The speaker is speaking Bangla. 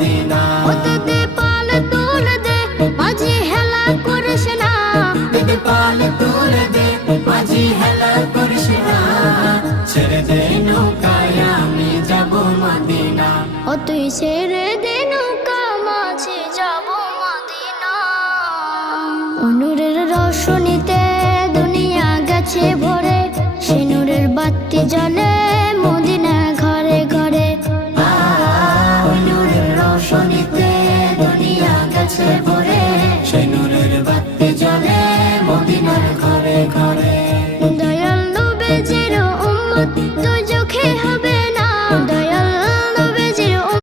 মদিনা। ওতে দে পাল তুলে দে মাঝি হেলা করিস না, দে পাল তুলে দে মাঝি হেলা করিস না, ছেড়ে দে নৌকায় আমি যাব মদিনা। ও তুই ছেড়ে দে নৌকা মাঝি যাব মদিনা। নূরের রোশনীতে দুনিয়া গেছে ভরে, সে নূরের বাতি জ্বলে মদিনা ঘরে ঘরে। নূরের রোশনীতে